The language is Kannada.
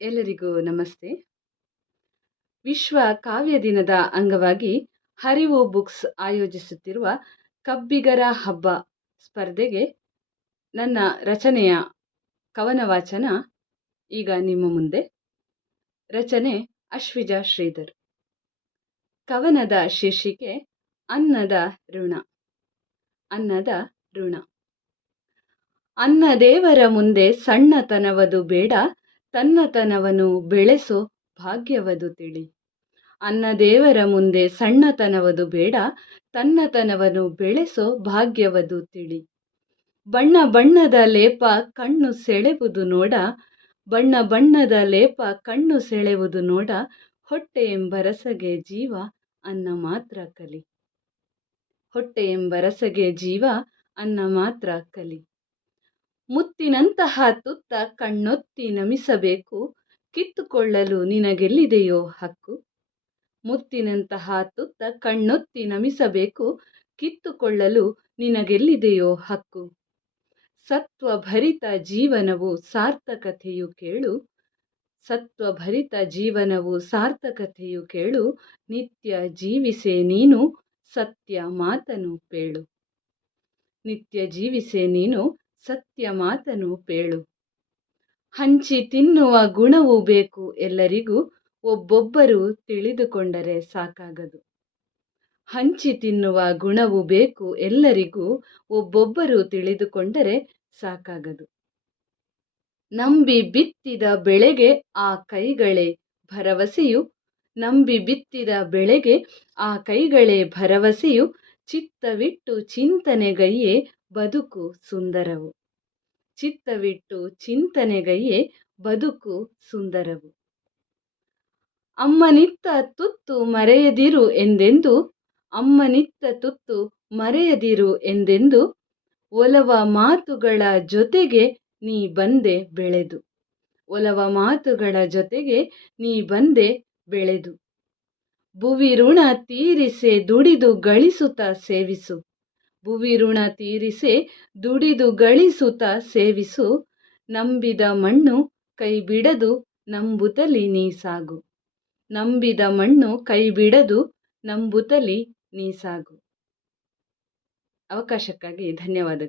ಎಲ್ಲರಿಗೂ ನಮಸ್ತೆ. ವಿಶ್ವ ಕಾವ್ಯ ದಿನದ ಅಂಗವಾಗಿ ಹರಿವು ಬುಕ್ಸ್ ಆಯೋಜಿಸುತ್ತಿರುವ ಕಬ್ಬಿಗರ ಹಬ್ಬ ಸ್ಪರ್ಧೆಗೆ ನನ್ನ ರಚನೆಯ ಕವನ ವಾಚನ ಈಗ ನಿಮ್ಮ ಮುಂದೆ. ರಚನೆ ಅಶ್ವಿಜ ಶ್ರೀಧರ್. ಕವನದ ಶೀರ್ಷಿಕೆ ಅನ್ನದ ಋಣ. ಅನ್ನದ ಋಣ. ಅನ್ನದೇವರ ಮುಂದೆ ಸಣ್ಣತನವದು ಬೇಡ. ತನ್ನತನವನು ಬೆಳೆಸೋ ಭಾಗ್ಯವದು ತಿಳಿ. ಅನ್ನದೇವರ ಮುಂದೆ ಸಣ್ಣತನವದು ಬೇಡ ತನ್ನತನವನು ಬೆಳೆಸೋ ಭಾಗ್ಯವದು ತಿಳಿ. ಬಣ್ಣ ಬಣ್ಣದ ಲೇಪ ಕಣ್ಣು ಸೆಳೆವುದು ನೋಡ, ಬಣ್ಣ ಬಣ್ಣದ ಲೇಪ ಕಣ್ಣು ಸೆಳೆವುದು ನೋಡ ಹೊಟ್ಟೆ ಎಂಬರಸಗೆ ಜೀವ ಅನ್ನ ಮಾತ್ರ ಕಲಿ. ಹೊಟ್ಟೆ ಎಂಬರಸಗೆ ಜೀವ ಅನ್ನ ಮಾತ್ರ ಕಲಿ. ಮುತ್ತಿನಂತಹ ತುತ್ತ ಕಣ್ಣೊತ್ತಿ ನಮಿಸಬೇಕು. ಕಿತ್ತುಕೊಳ್ಳಲು ನಿನಗೆಲ್ಲಿದೆಯೋ ಹಕ್ಕು. ಮುತ್ತಿನಂತಹ ತುತ್ತ ಕಣ್ಣೊತ್ತಿ ನಮಿಸಬೇಕು. ಕಿತ್ತುಕೊಳ್ಳಲು ನಿನಗೆಲ್ಲಿದೆಯೋ ಹಕ್ಕು. ಸತ್ವಭರಿತ ಜೀವನವು ಸಾರ್ಥಕತೆಯು ಕೇಳು. ಸತ್ವಭರಿತ ಜೀವನವು ಸಾರ್ಥಕತೆಯು ಕೇಳು. ನಿತ್ಯ ಜೀವಿಸೆ ನೀನು ಸತ್ಯ ಮಾತನು ಪೇಳು. ನಿತ್ಯ ಜೀವಿಸೆ ನೀನು ಸತ್ಯ ಮಾತನು ಪೇಳು. ಹಂಚಿ ತಿನ್ನುವ ಗುಣವು ಬೇಕು ಎಲ್ಲರಿಗೂ, ಒಬ್ಬೊಬ್ಬರು ತಿಳಿದುಕೊಂಡರೆ ಸಾಕಾಗದು. ಹಂಚಿ ತಿನ್ನುವ ಗುಣವು ಬೇಕು ಎಲ್ಲರಿಗೂ, ಒಬ್ಬೊಬ್ಬರು ತಿಳಿದುಕೊಂಡರೆ ಸಾಕಾಗದು. ನಂಬಿ ಬಿತ್ತಿದ ಬೆಳೆಗೆ ಆ ಕೈಗಳೇ ಭರವಸೆಯು. ನಂಬಿ ಬಿತ್ತಿದ ಬೆಳೆಗೆ ಆ ಕೈಗಳೇ ಭರವಸೆಯು. ಚಿತ್ತವಿಟ್ಟು ಚಿಂತನೆಗೈಯೇ ಬದುಕು ಸುಂದರವು. ಚಿತ್ತವಿಟ್ಟು ಚಿಂತನೆಗೈಯೇ ಬದುಕು ಸುಂದರವು. ಅಮ್ಮನಿತ್ತ ತುತ್ತು ಮರೆಯದಿರು ಎಂದೆಂದು, ಅಮ್ಮನಿತ್ತ ತುತ್ತು ಮರೆಯದಿರು ಎಂದೆಂದು, ಒಲವ ಮಾತುಗಳ ಜೊತೆಗೆ ನೀ ಬಂದೆ ಬೆಳೆದು. ಒಲವ ಮಾತುಗಳ ಜೊತೆಗೆ ನೀ ಬಂದೆ ಬೆಳೆದು. ಭುವಿ ಋಣ ತೀರಿಸೆ ದುಡಿದು ಗಳಿಸುತ್ತ ಸೇವಿಸು. ಭುವಿ ಋಣ ತೀರಿಸೆ ದುಡಿದು ಗಳಿಸುತ್ತ ಸೇವಿಸು. ನಂಬಿದ ಮಣ್ಣು ಕೈ ಬಿಡದು ನಂಬುತ್ತಲಿ ನೀ ಸಾಗು. ನಂಬಿದ ಮಣ್ಣು ಕೈ ಬಿಡದು ನಂಬುತ್ತಲಿ ನೀ ಸಾಗು. ಅವಕಾಶಕ್ಕಾಗಿ ಧನ್ಯವಾದಗಳು.